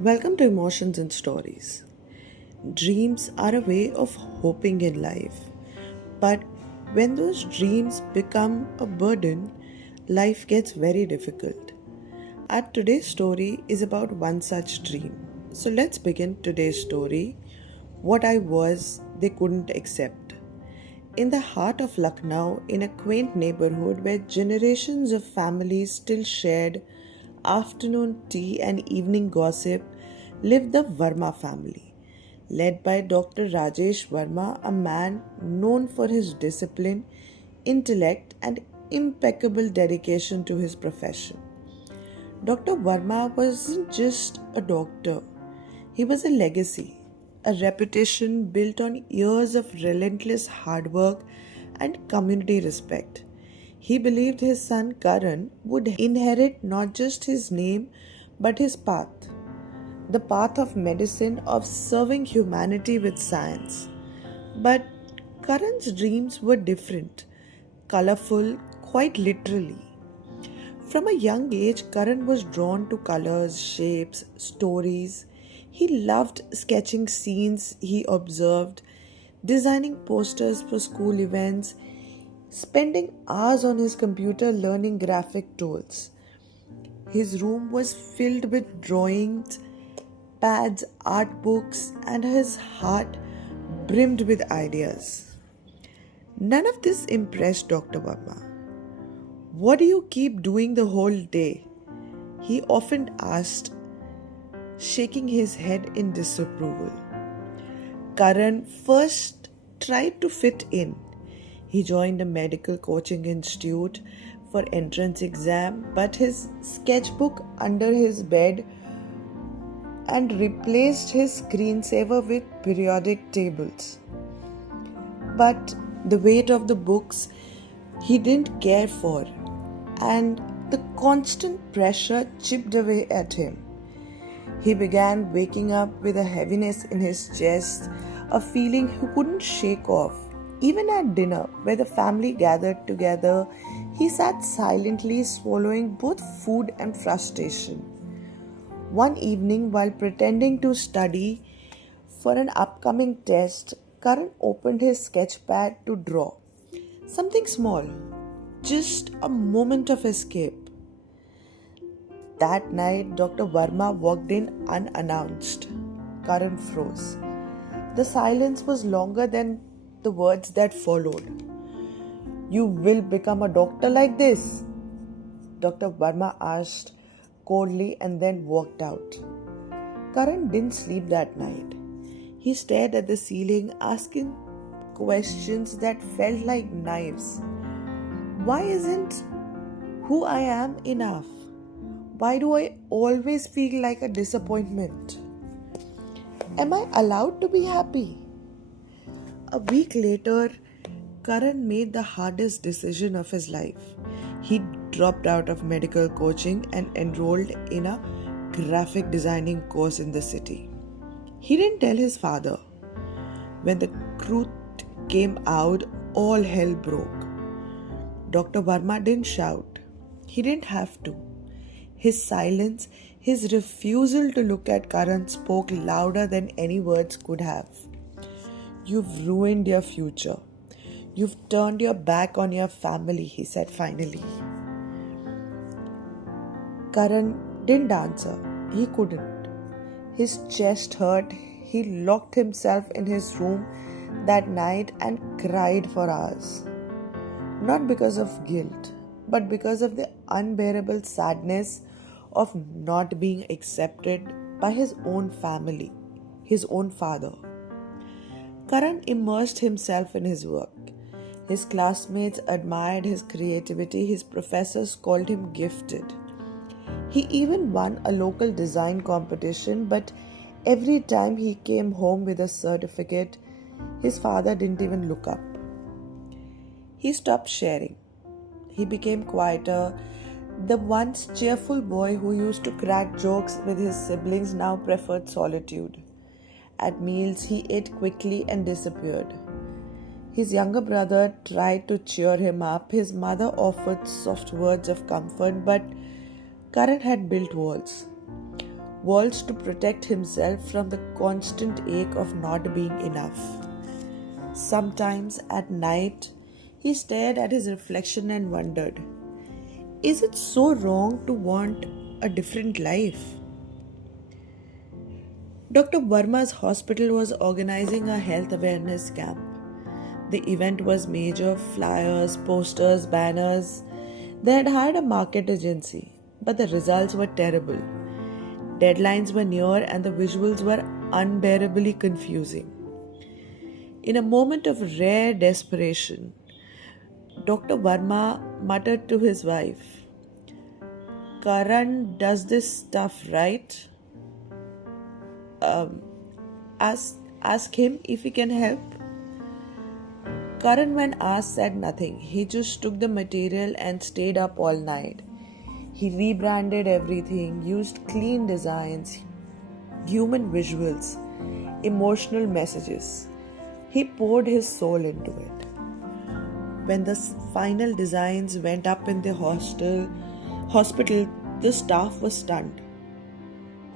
Welcome to Emotions and Stories. Dreams are a way of hoping in life, but when those dreams become a burden, life gets very difficult. Our today's story is about one such dream. So let's begin today's story. What I was, they couldn't accept. In the heart of Lucknow, in a quaint neighborhood where generations of families still shared afternoon tea and evening gossip, lived the Verma family, led by Dr. Rajesh Verma, a man known for his discipline, intellect, and impeccable dedication to his profession. Dr. Verma wasn't just a doctor, he was a legacy, a reputation built on years of relentless hard work and community respect. He believed his son Karan would inherit not just his name but his path, the path of medicine, of serving humanity with science. But Karan's dreams were different, colorful, quite literally. From a young age, Karan was drawn to colors, shapes, stories. He loved sketching scenes he observed, designing posters for school events, spending hours on his computer learning graphic tools. His room was filled with drawings, pads, art books, and his heart brimmed with ideas. None of this impressed Dr. Verma. What do you keep doing the whole day? He often asked, shaking his head in disapproval. Karan first tried to fit in. He joined a medical coaching institute for entrance exam, but his sketchbook under his bed and replaced his screensaver with periodic tables. But the weight of the books he didn't care for, and the constant pressure chipped away at him. He began waking up with a heaviness in his chest, a feeling he couldn't shake off. Even at dinner, where the family gathered together, he sat silently swallowing both food and frustration. One evening, while pretending to study for an upcoming test, Karan opened his sketchpad to draw. Something small, just a moment of escape. That night, Dr. Verma walked in unannounced. Karan froze. The silence was longer than the words that followed. You will become a doctor like this? Dr. Verma asked coldly and then walked out. Karan didn't sleep that night. He stared at the ceiling, asking questions that felt like knives. Why isn't who I am enough? Why do I always feel like a disappointment? Am I allowed to be happy? A week later, Karan made the hardest decision of his life. He dropped out of medical coaching and enrolled in a graphic designing course in the city. He didn't tell his father. When the truth came out, all hell broke. Dr. Verma didn't shout. He didn't have to. His silence, his refusal to look at Karan spoke louder than any words could have. You've ruined your future. You've turned your back on your family, he said finally. Karan didn't answer. He couldn't. His chest hurt. He locked himself in his room that night and cried for hours. Not because of guilt, but because of the unbearable sadness of not being accepted by his own family, his own father. Karan immersed himself in his work. His classmates admired his creativity. His professors called him gifted. He even won a local design competition, but every time he came home with a certificate, his father didn't even look up. He stopped sharing. He became quieter. The once cheerful boy who used to crack jokes with his siblings now preferred solitude. At meals, he ate quickly and disappeared. His younger brother tried to cheer him up. His mother offered soft words of comfort, but Karan had built walls. walls to protect himself from the constant ache of not being enough. Sometimes at night, he stared at his reflection and wondered, is it so wrong to want a different life? Dr. Verma's hospital was organizing a health awareness camp. The event was major: flyers, posters, banners. They had hired a market agency, but the results were terrible. Deadlines were near and the visuals were unbearably confusing. In a moment of rare desperation, Dr. Verma muttered to his wife, Karan does this stuff right? Ask him if he can help. Karan, when asked, said nothing. He just took the material and stayed up all night. He rebranded everything, used clean designs, human visuals, emotional messages. He poured his soul into it. When the final designs went up in the hospital, the staff was stunned.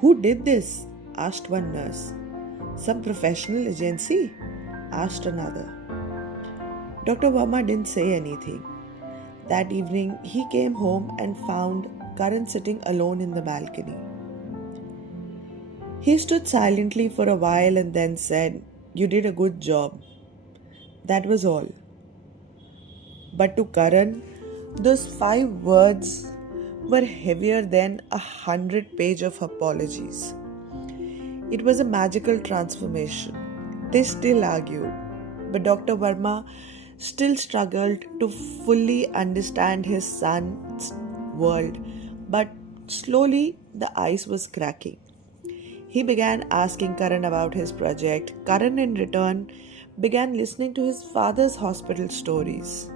Who did this? Asked one nurse. Some professional agency? Asked another. Dr. Verma didn't say anything. That evening, he came home and found Karan sitting alone in the balcony. He stood silently for a while and then said, "You did a good job." That was all. But to Karan, those 5 words were heavier than 100 pages of apologies. It was a magical transformation. They still argued, but Dr. Verma still struggled to fully understand his son's world, but slowly the ice was cracking. He began asking Karan about his project. Karan, in return, began listening to his father's hospital stories.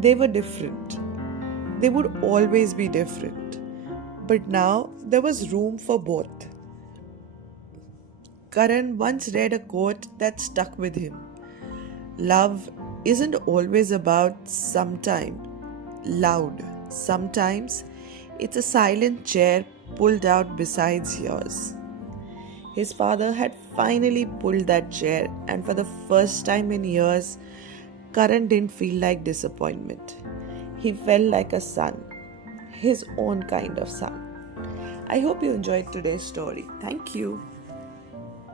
They were different. They would always be different. But now there was room for both. Karan once read a quote that stuck with him. Love isn't always about sometime loud. Sometimes it's a silent chair pulled out beside yours. His father had finally pulled that chair, and for the first time in years, Karan didn't feel like disappointment. He felt like a son, his own kind of son. I hope you enjoyed today's story. Thank you.